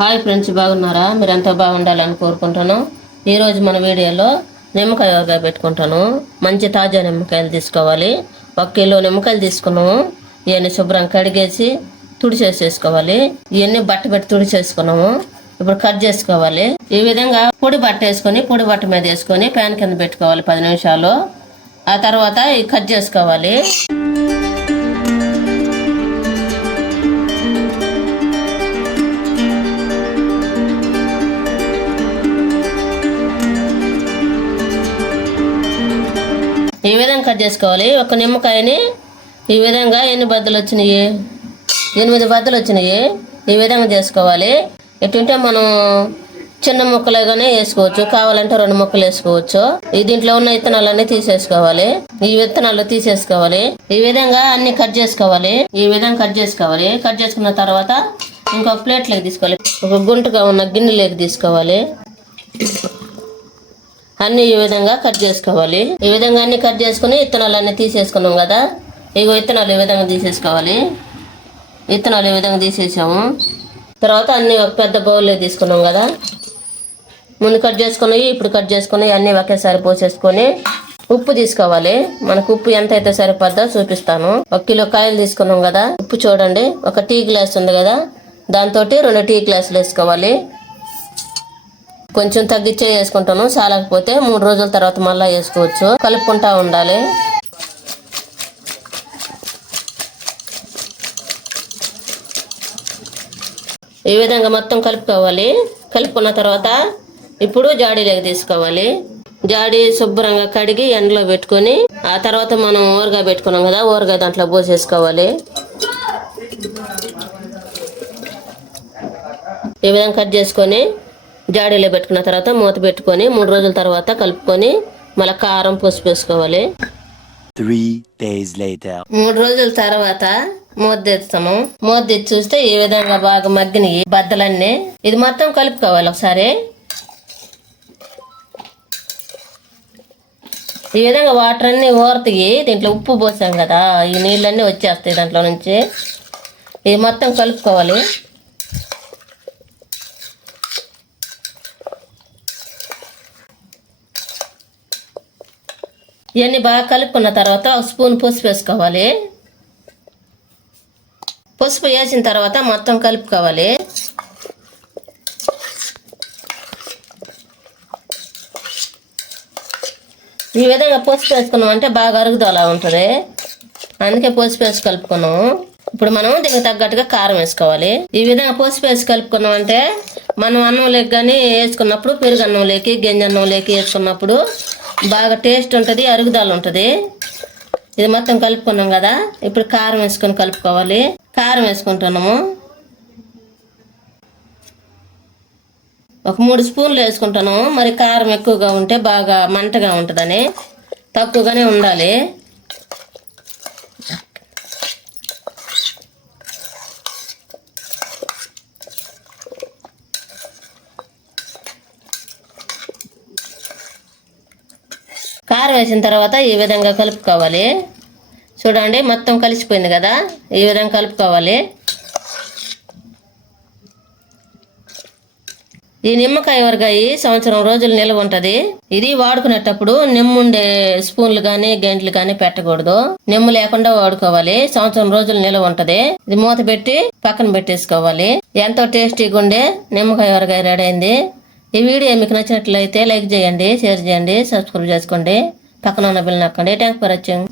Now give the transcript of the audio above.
Hi friends బాగున్నారా? మీరంతా బాగుండాలని కోరుకుంటాను ఈరోజు మన వీడియోలో నిమ్మకాయ యోగా పెట్టుకుంటాను. మంచి తాజా నిమ్మకాయలు తీసుకోవాలి. ఒక కిలో నిమ్మకాయలు తీసుకున్నాము. ఇవన్నీ శుభ్రం కడిగేసి తుడిచేసేసుకోవాలి. ఇవన్నీ బట్ట పెట్టి తుడిచేసుకున్నాము. ఇప్పుడు కట్ చేసుకోవాలి. ఈ విధంగా పొడి బట్ట వేసుకొని పొడి బట్ట మీద వేసుకొని ప్యాన్ కింద పెట్టుకోవాలి పది నిమిషాలు. ఆ తర్వాత ఇవి కట్ చేసుకోవాలి. ఈ విధంగా కట్ చేసుకోవాలి. ఒక నిమ్మకాయని ఈ విధంగా ఎన్ని బద్దలు వచ్చినాయి? ఎనిమిది బద్దలు వచ్చినాయి. ఈ విధంగా చేసుకోవాలి. ఎటుంటే మనం చిన్న ముక్కలుగానే వేసుకోవచ్చు. కావాలంటే రెండు ముక్కలు వేసుకోవచ్చు. ఈ దీంట్లో ఉన్న విత్తనాలన్నీ తీసేసుకోవాలి. ఈ విత్తనాలు తీసేసుకోవాలి. ఈ విధంగా అన్ని కట్ చేసుకోవాలి. ఈ విధంగా కట్ చేసుకోవాలి. కట్ చేసుకున్న తర్వాత ఇంకొక ప్లేట్లోకి తీసుకోవాలి. ఒక గుంటగా ఉన్న గిన్నెలోకి తీసుకోవాలి. అన్ని ఈ విధంగా కట్ చేసుకోవాలి. ఈ విధంగా అన్ని కట్ చేసుకుని విత్తనాలు తీసేసుకున్నాం కదా. ఇగో విత్తనాలు ఈ విధంగా తీసేసుకోవాలి. విత్తనాలు ఈ విధంగా తీసేసాము. తర్వాత అన్ని ఒక పెద్ద బౌల్లో తీసుకున్నాం కదా. ముందు కట్ చేసుకున్నవి ఇప్పుడు కట్ చేసుకున్నవి అన్నీ ఒకేసారి పోసేసుకొని ఉప్పు తీసుకోవాలి. మనకు ఉప్పు ఎంత అయితే సరిపడ్డా చూపిస్తాను. ఒక కిలో కాయలు తీసుకున్నాం కదా. ఉప్పు చూడండి. ఒక టీ గ్లాస్ ఉంది కదా. దాంతో రెండు టీ గ్లాసులు వేసుకోవాలి. కొంచెం తగ్గించే వేసుకుంటాను చాలకపోతే మూడు రోజుల తర్వాత మళ్ళీ వేసుకోవచ్చు. కలుపుకుంటా ఉండాలి. ఈ విధంగా మొత్తం కలుపుకోవాలి. కలుపుకున్న తర్వాత ఇప్పుడు జాడీలోకి తీసుకోవాలి. జాడీ శుభ్రంగా కడిగి ఎండలో పెట్టుకొని ఆ తర్వాత మనం ఊరగా పెట్టుకున్నాం కదా ఊరగా దాంట్లో పోసేసుకోవాలి. ఈ విధంగా కట్ చేసుకొని జాడీలో పెట్టుకున్న తర్వాత మూత పెట్టుకొని మూడు రోజుల తర్వాత కలుపుకొని మళ్ళీ కారం పసుపు వేసుకోవాలి. మూడు రోజుల తర్వాత మూత తెచ్చి చూస్తే ఈ విధంగా బాగా మగ్గినవి బద్దలన్నీ. ఇది మొత్తం కలుపుకోవాలి ఒకసారి. ఈ విధంగా వాటర్ అన్ని ఊరతాయి. దీంట్లో ఉప్పు పోసాం కదా ఈ నీళ్ళన్నీ వచ్చేస్తాయి దాంట్లో నుంచి. ఇది మొత్తం కలుపుకోవాలి. ఇవన్నీ బాగా కలుపుకున్న తర్వాత ఒక స్పూన్ పసుపు వేసుకోవాలి. పసుపు వేసిన తర్వాత మొత్తం కలుపుకోవాలి. ఈ విధంగా పసుపు వేసుకున్నాం అంటే బాగా అరుగుదల ఉంటుంది. అందుకే పసుపు వేసి కలుపుకున్నాము. ఇప్పుడు మనం దీనికి తగ్గట్టుగా కారం వేసుకోవాలి. ఈ విధంగా పసుపు వేసి కలుపుకున్నాం అంటే మనం అన్నం లేక కానీ వేసుకున్నప్పుడు పెరుగు అన్నం లేకి గింజ అన్నం లేకి వేసుకున్నప్పుడు బాగా టేస్ట్ ఉంటుంది అరుగుదల ఉంటుంది. ఇది మొత్తం కలుపుకున్నాం కదా ఇప్పుడు కారం వేసుకొని కలుపుకోవాలి. కారం వేసుకుంటున్నాము. ఒక మూడు స్పూన్లు వేసుకుంటాను మరి కారం ఎక్కువగా ఉంటే బాగా మంటగా ఉంటుందని తక్కువగానే ఉండాలి. కారం వేసిన తర్వాత ఈ విధంగా కలుపుకోవాలి. చూడండి మొత్తం కలిసిపోయింది కదా? ఈ విధంగా కలుపుకోవాలి. ఈ నిమ్మకాయ ఊరగాయ సంవత్సరం రోజులు నిల్వ ఉంటుంది. ఇది వాడుకునేటప్పుడు నిమ్ముండే స్పూన్లు కానీ గంటలు కానీ పెట్టకూడదు. నిమ్ము లేకుండా వాడుకోవాలి. సంవత్సరం రోజులు నిల్వ ఉంటది. ఇది మూత పెట్టి పక్కన పెట్టేసుకోవాలి. ఎంతో టేస్టీగా ఉండే నిమ్మకాయ ఊరగాయ రెడీ అయింది. ఈ వీడియో మీకు నచ్చినట్లయితే లైక్ చేయండి షేర్ చేయండి సబ్స్క్రైబ్ చేసుకోండి పక్కన ఉన్న బిల్ నొక్కండి. Thank for watching